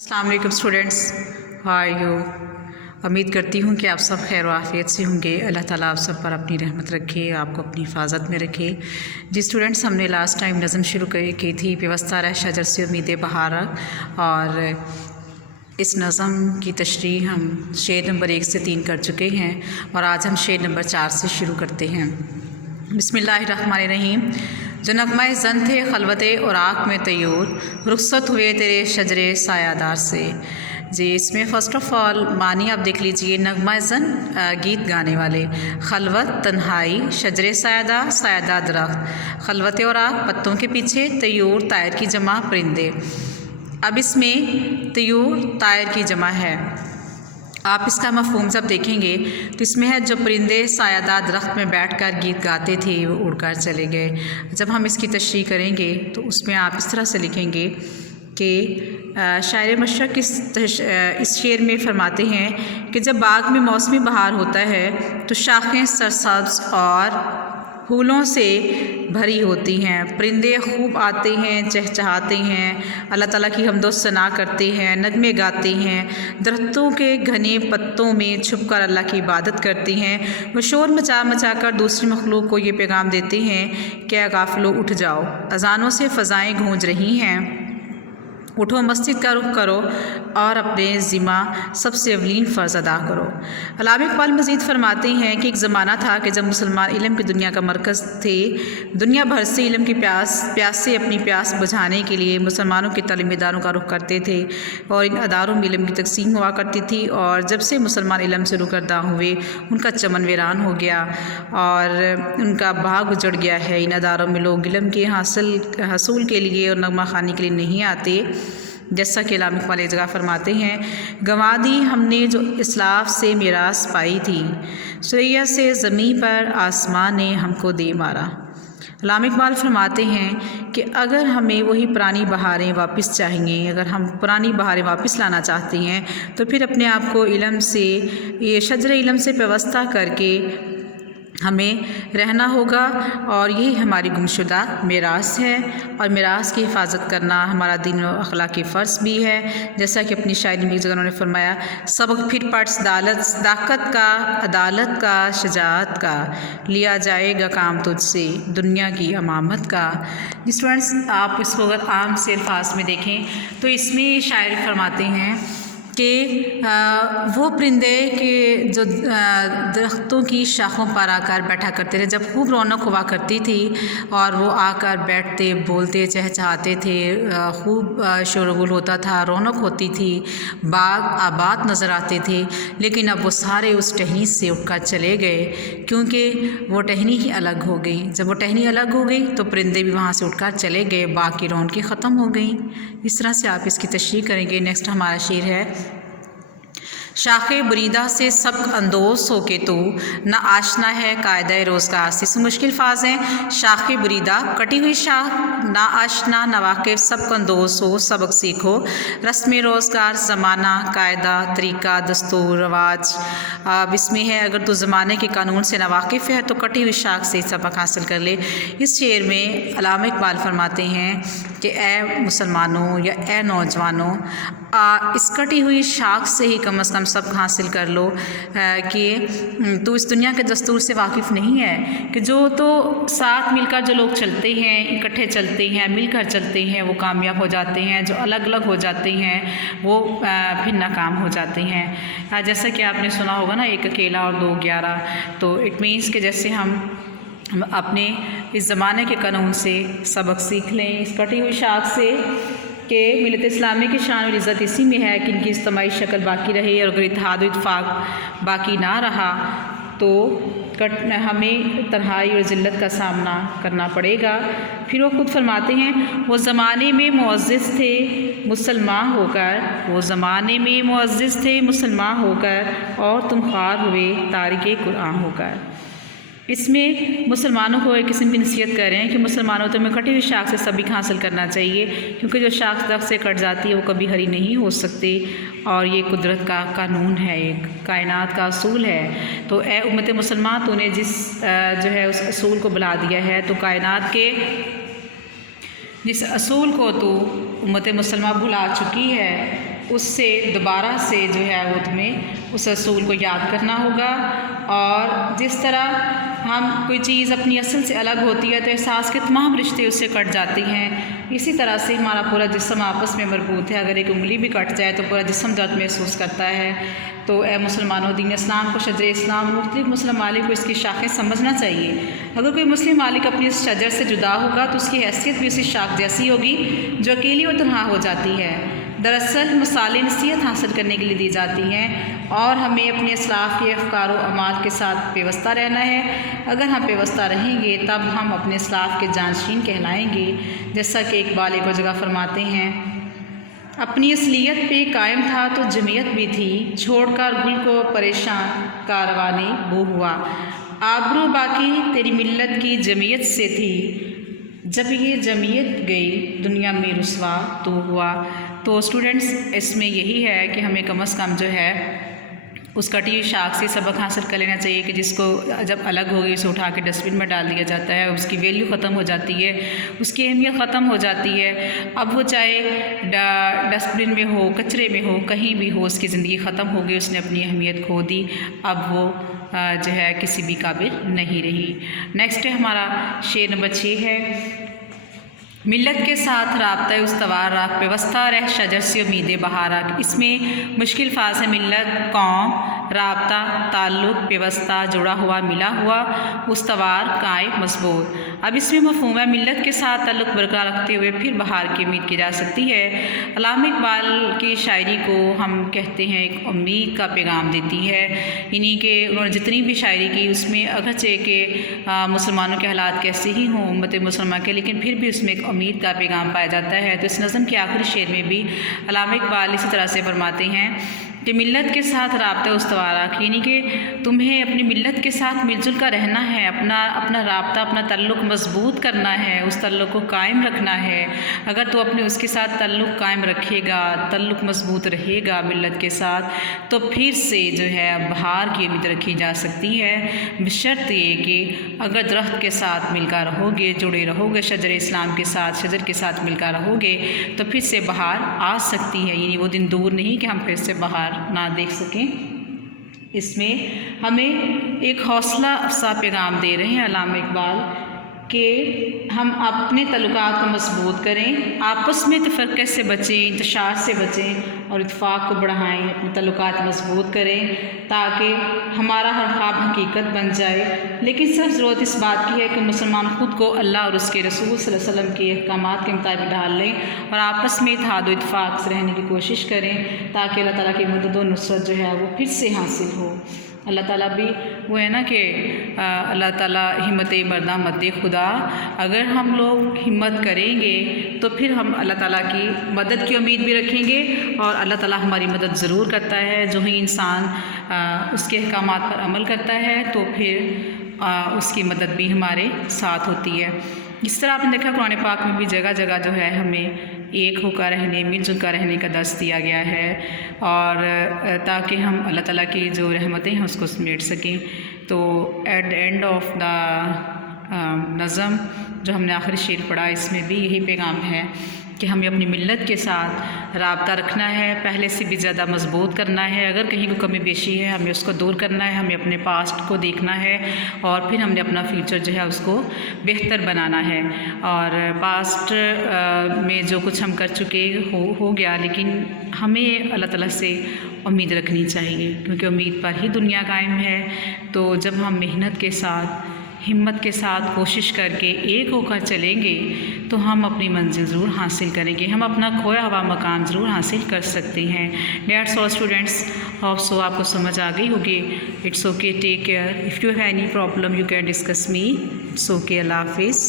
अस्सलाम वालेकुम students, how are you. उम्मीद करती हूँ कि आप सब खैर आफियत से होंगे। अल्लाह ताला आप सब पर अपनी रहमत रखे, आपको अपनी हिफाजत में रखे। जी स्टूडेंट्स, हमने लास्ट टाइम नज़म शुरू की थी पेवस्ता रह शजर से उम्मीद बहार, और इस नज़म की तशरीह हम शेर नंबर 1 से 3 कर चुके हैं और आज हम शेर नंबर 4 से शुरू करते हैं। बिस्मिल्लाहिर्रहमानिर्रहीम। जो नगमा ज़न थे खलवते और आँख में तयूर, रुखसत हुए तेरे शजरे सायादार से। जी इसमें फ़र्स्ट ऑफ़ ऑल मानी आप देख लीजिए। नगमा ज़न गीत गाने वाले, खलवत तन्हाई, शजरे सायादार सायादार दरख्त, खलवते और आँख पत्तों के पीछे, तयूर तायर की जमा परिंदे। अब इसमें तयूर तायर की जमा है, आप इसका मफ़हूम जब देखेंगे तो इसमें है जो परिंदे सायादार दरख्त में बैठकर गीत गाते थे वो उड़कर चले गए। जब हम इसकी तशरीह करेंगे तो उसमें आप इस तरह से लिखेंगे कि शायर मशरक़ इस शेर में फरमाते हैं कि जब बाग में मौसमी बहार होता है तो शाखें सरसब्ज़ और फूलों से भरी होती हैं, परिंदे खूब आते हैं, चहचहाते हैं, अल्लाह ताला की हम्दो सना करते हैं, नगमे गाते हैं, दरख्तों के घने पत्तों में छुपकर अल्लाह की इबादत करते हैं। वो शोर मचा मचा कर दूसरी मखलूक को ये पैगाम देते हैं कि गाफिलो उठ जाओ, अजानों से फ़ज़ाएँ गूंज रही हैं, उठो मस्जिद का रुख करो और अपने ज़िम्मा सबसे अवलीन फ़र्ज़ अदा करो। अल्लामा इक़बाल मज़ीद फरमाते हैं कि एक ज़माना था कि जब मुसलमान इल्म की दुनिया का मरकज़ थे। दुनिया भर से इल्म की प्यास से अपनी प्यास बुझाने के लिए मुसलमानों के तालीमी इदारों का रुख करते थे और इन अदारों में इल्म की तक़सीम हुआ करती थी। और जब से मुसलमान इल्म से रुकरदा हुए उनका चमन वीरान हो गया और उनका बाग उजड़ गया है। इन अदारों में लोग इल्म के हासिल के लिए और नगमा ख़ानी के लिए नहीं आते। जैसा कि अल्लामा इक़बाल एक जगह फरमाते हैं, गंवा दी हमने जो इस्लाफ़ से मीरास पाई थी, सुरैया से ज़मीं पर आसमान ने हमको दे मारा। अल्लामा इक़बाल फरमाते हैं कि अगर हमें वही पुरानी बहारें वापस चाहिए, अगर हम पुरानी बहारें वापस लाना चाहते हैं तो फिर अपने आप को इल्म से, ये शजर इल्म से व्यवस्था करके हमें रहना होगा। और यही हमारी गुमशुदा मीरास है और मीरास की हिफाजत करना हमारा दीन और अखलाकी फ़र्ज़ भी है। जैसा कि अपनी शायरी में एक जगह उन्होंने फरमाया, सबक फिर पढ़ सदाकत का, अदालत का, शजाअत का, लिया जाएगा काम तुझसे दुनिया की अमामत का। स्टूडेंट्स, आप इसको अगर आम से अल्फाज में देखें तो इसमें शायर फरमाते हैं कि वो परिंदे के जो दरख्तों की शाखों पर आकर बैठा करते थे, जब खूब रौनक हुआ करती थी और वो आकर बैठते, बोलते, चहचहाते थे, खूब शोरगुल होता था, रौनक होती थी, बाग आबाद नज़र आते थे। लेकिन अब वो सारे उस टहनी से उठकर चले गए क्योंकि वो टहनी ही अलग हो गई। जब वो टहनी अलग हो गई तो परिंदे भी वहाँ से उठकर चले गए, बाग की रौनकें ख़त्म हो गई। इस तरह से आप इसकी तशरीह करेंगे। नेक्स्ट हमारा शेर है, शाखे बुरीदा से सबक अंदोस हो के तू न आशना है कायदा रोज़गार से। इसमें मुश्किल फाज हैं। शाखे बुरीदा कटी हुई शाख, ना आशना न वाकिफ़, सबक अंदोस हो सबक सीखो, रस्म रोज़गार ज़माना कायदा तरीक़ा दस्तूर रवाज। अब इसमें है, अगर तू ज़माने के कानून से नावाकिफ़ है तो कटी हुई शाख से सबक हासिल कर ले। इस शेर में अल्लामा इक़बाल फरमाते हैं कि ए मुसलमानों या ए नौजवानों, इस कटी हुई शाख से ही कम से कम सबक हासिल कर लो कि तू इस दुनिया के दस्तूर से वाकिफ़ नहीं है कि जो तो साथ मिलकर जो लोग चलते हैं, इकट्ठे चलते हैं, मिलकर चलते हैं, वो कामयाब हो जाते हैं। जो अलग अलग हो जाते हैं वो फिर नाकाम हो जाते हैं। जैसा कि आपने सुना होगा ना, एक अकेला और दो 11। तो इट मीन्स कि जैसे हम अपने इस ज़माने के कानून से सबक सीख लें, इस कटी हुई शाख से कि मिलत इस्लामी की शान और इज़्ज़त इसी में है कि इनकी इज्तिमाई शक्ल बाकी रहे। और अगर इत्तेहाद और इत्तेफाक बाकी ना रहा तो हमें तन्हाई और ज़िल्लत का सामना करना पड़ेगा। फिर वो खुद फरमाते हैं, वो ज़माने में मुअज़्ज़िज़ थे मुसलमान होकर, वो ज़माने में मुअज़्ज़िज़ थे मुसलमान होकर, और तुम ख्वार हुए तारिके कुरान होकर। इसमें मुसलमानों को एक किस्म की नसीहत कर रहे हैं कि मुसलमानों तो में कटी हुई शाख से सबक हासिल करना चाहिए, क्योंकि जो शाख दरख्त से कट जाती है वो कभी हरी नहीं हो सकती और ये कुदरत का कानून है, एक कायनात का असूल है। तो ए उम्मत मुसलमान, तूने जिस जो है उस असूल को बुला दिया है, तो कायनात के जिस असूल को तो उम्मत मुसलमान भुला चुकी है, اس سے دوبارہ سے جو ہے وہ تمہیں اس اصول کو یاد کرنا ہوگا، اور جس طرح ہم کوئی چیز اپنی اصل سے الگ ہوتی ہے تو احساس کے تمام رشتے اس سے کٹ جاتی ہیں، اسی طرح سے ہمارا پورا جسم آپس میں مربوط ہے۔ اگر ایک انگلی بھی کٹ جائے تو پورا جسم درد محسوس کرتا ہے۔ تو اے مسلمانوں، دین اسلام کو، شجر اسلام، مختلف مسلم ممالک کو اس کی شاخیں سمجھنا چاہیے۔ اگر کوئی مسلم ممالک اپنی اس شجر سے جدا ہوگا تو اس کی حیثیت بھی اسی شاخ جیسی ہوگی جو اکیلی و تنہا ہو جاتی ہے۔ دراصل مثالیں نصیحت حاصل کرنے کے لیے دی جاتی ہیں، اور ہمیں اپنے اسلاف کے افکار و اعمال کے ساتھ پیوستہ رہنا ہے۔ اگر ہم پیوستہ رہیں گے تب ہم اپنے اسلاف کے جانشین کہلائیں گے، جیسا کہ اقبال ایک اور جگہ فرماتے ہیں، اپنی اصلیت پہ قائم تھا تو جمعیت بھی تھی، چھوڑ کر گل کو پریشان کاروانے بو ہوا، آبرو باقی تیری ملت کی جمعیت سے تھی، جب یہ جمعیت گئی دنیا میں رسوا تو ہوا۔ تو اسٹوڈنٹس، اس میں یہی ہے کہ ہمیں کم از کم جو ہے اس کٹی ہوئی شاخ سے سبق حاصل کر لینا چاہیے کہ جس کو جب الگ ہو گئی اسے اٹھا کے ڈسٹ بن میں ڈال دیا جاتا ہے، اس کی ویلیو ختم ہو جاتی ہے، اس کی اہمیت ختم ہو جاتی ہے۔ اب وہ چاہے ڈسٹ بن میں ہو، کچرے میں ہو، کہیں بھی ہو، اس کی زندگی ختم ہو گئی، اس نے اپنی اہمیت کھو دی، اب وہ جو ہے کسی بھی قابل نہیں رہی۔ نیکسٹ ہے ہمارا شعر نمبر 6 ہے، ملت کے ساتھ رابطہ استوار رکھ، پیوستہ رہ شجر سے امید بہار رکھ۔ اس میں مشکل فاز ہے ملت، قوم، رابطہ، تعلق، پیوستہ، جڑا ہوا، ملا ہوا، استوار، قائم، مضبوط۔ اب اس میں مفہوم ہے ملت کے ساتھ تعلق برقرار رکھتے ہوئے پھر بہار کی امید کی جا سکتی ہے۔ علامہ اقبال کی شاعری کو ہم کہتے ہیں ایک امید کا پیغام دیتی ہے، یعنی کہ انہوں نے جتنی بھی شاعری کی اس میں اگرچہ کہ مسلمانوں کے حالات کیسے ہی ہوں امت مسلمہ کے، لیکن پھر بھی اس میں ایک امید کا پیغام پایا جاتا ہے۔ تو اس نظم کے آخری شعر میں بھی علامہ اقبال اسی طرح سے فرماتے ہیں کہ ملت کے ساتھ رابطہ استوار رکھ، یعنی کہ تمہیں اپنی ملت کے ساتھ مل جل کر رہنا ہے، اپنا رابطہ، اپنا تعلق مضبوط کرنا ہے، اس تعلق کو قائم رکھنا ہے۔ اگر تو اپنے اس کے ساتھ تعلق قائم رکھے گا، تعلق مضبوط رہے گا ملت کے ساتھ، تو پھر سے جو ہے بہار کی امید رکھی جا سکتی ہے، بشرط یہ کہ اگر درخت کے ساتھ مل کر رہو گے، جڑے رہو گے شجر اسلام کے ساتھ، شجر کے ساتھ مل کر رہو گے تو پھر سے بہار آ سکتی ہے، یعنی وہ دن دور نہیں کہ ہم پھر سے بہار نہ دیکھ سکیں۔ اس میں ہمیں ایک حوصلہ افزا پیغام دے رہے ہیں علامہ اقبال کہ ہم اپنے تعلقات کو مضبوط کریں، آپس میں تفرقے سے بچیں، انتشار سے بچیں اور اتفاق کو بڑھائیں، اپنے تعلقات مضبوط کریں تاکہ ہمارا ہر خواب حقیقت بن جائے۔ لیکن صرف ضرورت اس بات کی ہے کہ مسلمان خود کو اللہ اور اس کے رسول صلی اللہ علیہ وسلم کے احکامات کے مطابق ڈھال لیں اور آپس میں اتحاد و اتفاق سے رہنے کی کوشش کریں تاکہ اللہ تعالیٰ کی مدد و نصرت جو ہے وہ پھر سے حاصل ہو۔ اللہ تعالیٰ بھی وہ ہے نا کہ اللہ تعالیٰ ہمت مردہ مد خدا، اگر ہم لوگ ہمت کریں گے تو پھر ہم اللہ تعالیٰ کی مدد کی امید بھی رکھیں گے، اور اللہ تعالیٰ ہماری مدد ضرور کرتا ہے۔ جو ہی انسان اس کے احکامات پر عمل کرتا ہے تو پھر اس کی مدد بھی ہمارے ساتھ ہوتی ہے۔ اس طرح آپ نے دیکھا قرآن پاک میں بھی جگہ جگہ جو ہے ہمیں ایک ہو کر رہنے، مل جل کر رہنے کا درس دیا گیا ہے، اور تاکہ ہم اللہ تعالیٰ کی جو رحمتیں ہیں اس کو سمیٹ سکیں۔ تو at the end of the نظم جو ہم نے آخری شعر پڑھا، اس میں بھی یہی پیغام ہے کہ ہمیں اپنی ملت کے ساتھ رابطہ رکھنا ہے، پہلے سے بھی زیادہ مضبوط کرنا ہے، اگر کہیں کوئی کمی بیشی ہے ہمیں اس کو دور کرنا ہے، ہمیں اپنے پاسٹ کو دیکھنا ہے اور پھر ہم نے اپنا فیوچر جو ہے اس کو بہتر بنانا ہے۔ اور پاسٹ میں جو کچھ ہم کر چکے ہو گیا، لیکن ہمیں اللہ تعالیٰ سے امید رکھنی چاہیے کیونکہ امید پر ہی دنیا قائم ہے۔ تو جب ہم محنت کے ساتھ، ہمت کے ساتھ کوشش کر کے ایک ہو کر چلیں گے تو ہم اپنی منزل ضرور حاصل کریں گے، ہم اپنا کھویا ہوا مقام ضرور حاصل کر سکتے ہیں۔ That's all students, hope so آپ کو سمجھ آ گئی ہوگی۔ It's okay, take care, if you have any problem you can discuss me, it's okay, اللہ حافظ۔